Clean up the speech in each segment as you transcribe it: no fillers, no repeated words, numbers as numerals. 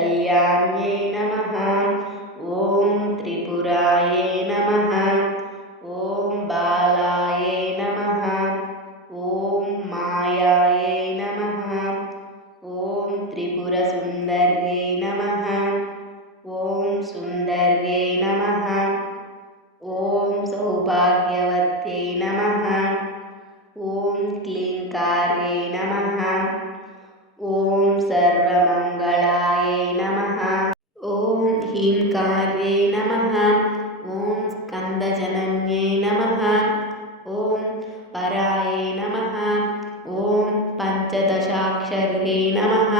कल्याण्यै नमः। ॐ त्रिपुरायै नमः। ॐ बालायै नमः। ॐ मायायै नमः। ॐ त्रिपुरसुन्दर्यै नमः। ॐ सुन्दर्यै नमः। ॐ सौभाग्यवत्यै नमः। ॐ क्लीङ्कार्यै नमः। ॐ सर्वमङ्गलायै नमः। ॐ ह्रीङ्कार्यै नमः। ॐ स्कन्दजनन्यै नमः। ॐ परायै नमः। ॐ पञ्चदशाक्षर्यै नमः।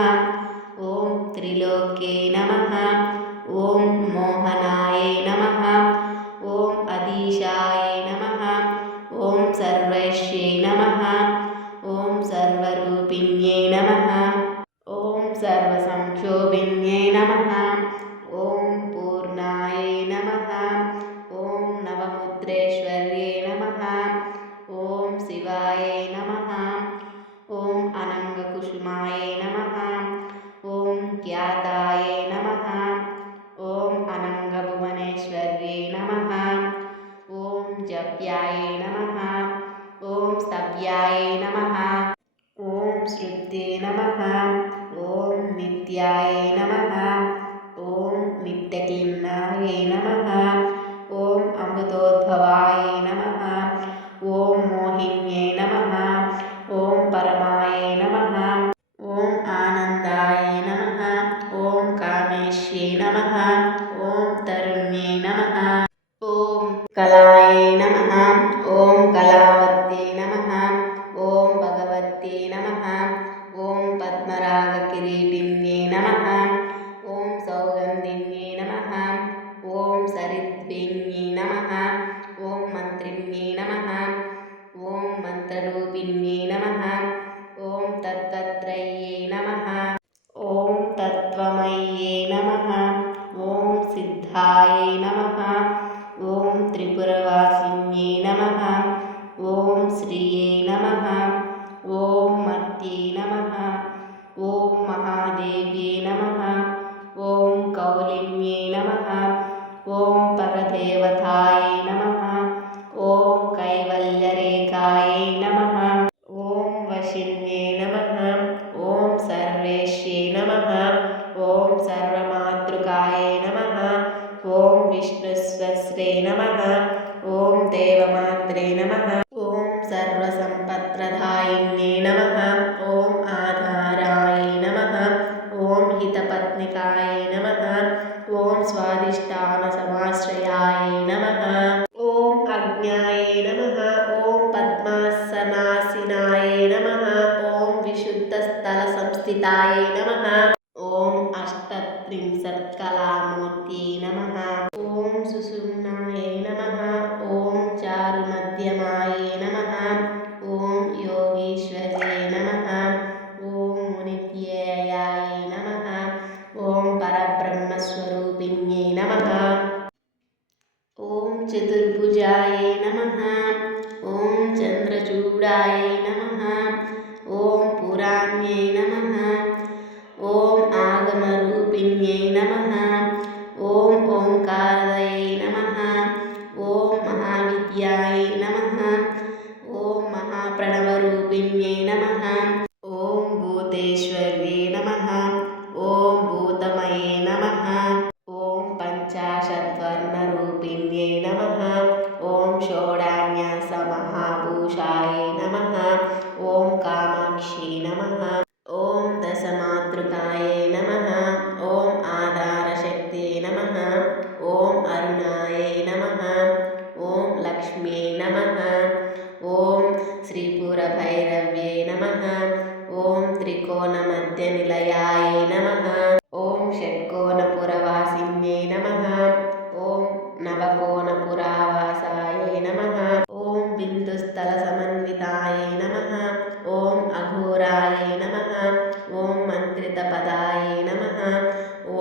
ॐ त्रिलोक्यै नमः। ॐ मोहनायै नमः। ॐ अधीशायै नमः। ॐ सर्वैश्यै नमः। ॐ सर्वरूपिण्यै नमः। ॐ सर्वसंक्षोभिन्यै नमः। ॐ पूर्णायै नमः। ॐ नवमुद्रेश्वर्यै नमः। ॐ शिवायै नमः। ॐ अनङ्गकुसुमायै नमः। ॐ ज्ञातायै नमः। ॐ अनङ्गभुवनेश्वर्यै नमः। ॐ जप्यायै नमः। ॐ स्तव्यायै नमः। ॐ श्रुत्यै नमः। ॐ नित्यायै नमः। ॐ नित्यक्लिन्नायै नमः। ॐ अमृतोद्भवायै नमः। ॐ मोहिन्यै नमः। ॐ परमायै नमः। ॐ आनन्दायै नमः। ॐ कामेश्यै नमः। ॐ तरुण्यै नमः। ॐ कलायै नमः। ॐ कलावत्यै नमः। ॐ भगवत्यै नमः। ॐ पद्मरागकिरीटिन्यै नमः। ॐ सौगन्धिन्यै नमः। ॐ सरिद्वेण्यै नमः। ॐ मन्त्रिण्यै नमः। ॐ मन्त्ररूपिण्यै नमः। ॐ तत्त्वत्रय्यै नमः। ॐ तत्त्वमय्यै नमः। ॐ सिद्धायै नमः। ॐ त्रिपुरवासिन्यै नमः। ॐ श्रियै नमः। ॐ मत्यै नमः। ॐ महादेव्यै नमः। ॐ कौलिन्यै नमः। ॐ परदेवतायै नमः। ॐ कैवल्यरेखायै नमः। ॐ वशिन्यै नमः। ॐ सर्वेश्यै नमः। ॐ सर्वमातृकायै नमः। ॐ विष्णुसहस्रे नमः। ॐ देवमात्रे नमः। ॐ सर्वसम्पत्प्रदायिन्यै नमः। ॐ आधारायै नमः। ॐ हितपत्निकायै नमः। ॐ स्वाधिष्ठानसमाश्रयायै नमः। ॐ अज्ञायै नमः। ॐ पद्मासनासीनायै नमः। ॐ विशुद्धस्थलसंस्थितायै नमः। ॐ अष्टत्रिंशत्कलामूर्त्यै नमः। ॐ सुषुम्नायै नमः। ॐ चारुमध्यमायै नमः। ॐ योगीश्वर्यै नमः। ॐ मुनिव्ययायै नमः। ॐ परब्रह्मस्वरूपिण्यै नमः। ॐ चतुर्भुजायै नमः। ॐ चन्द्रचूडायै नमः। ॐ पुराण्यै नमः। ॐ आगमरूपिण्यै नमः। ॐ ओङ्कारदयै नमः। ॐ महाविद्यायै नमः। ॐ महाप्रणवरूपिण्यै नमः। ॐ भूतेश्वर्यै नमः। ॐ भूतमये नमः। ॐ पञ्चाशद्वर्णरूपिण्यै नमः। ॐ षोडान्यासमहाभूषायै नमः। ॐ कामाक्ष्यै नमः। ॐ दशमातृकायै नमः। ॐ आधारशक्त्यै नमः। ॐ अरुणायै नमः। ॐ लक्ष्म्यै नमः। ॐ श्रीपुरभैरव्यै नमः। ॐ त्रिकोणमध्यनिलयायै नमः। ॐ षट्कोणपुरवासिन्यै नमः। ॐ नवकोणपुरावासायै नमः। ॐ बिन्दुस्थलसमन्वितायै नमः। ॐ अघोरायै नमः। ॐ मन्त्रितपदायै नमः।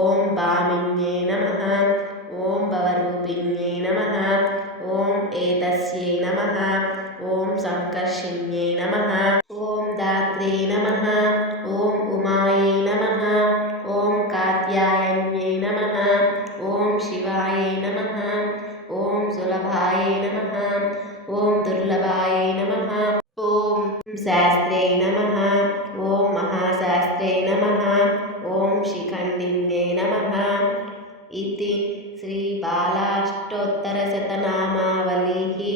ॐ भामिन्यै नमः। ॐ भवरूपिण्यै नमः। ॐ एतस्यै नमः। ॐ संकर्षिण्यै नमः। ॐ दात्रे नमः। ॐ उमायै नमः। ॐ कात्याय ఓం సులభాయ నమః. ఓం దుర్లభాయ నమః. ఓం శాస్త్రే నమః. ఓం మహాశాస్త్రే నమః. ఓం శిఖండిన్యే నమః. ఇది శ్రీ బాలాష్టోత్తరశతనామావళి.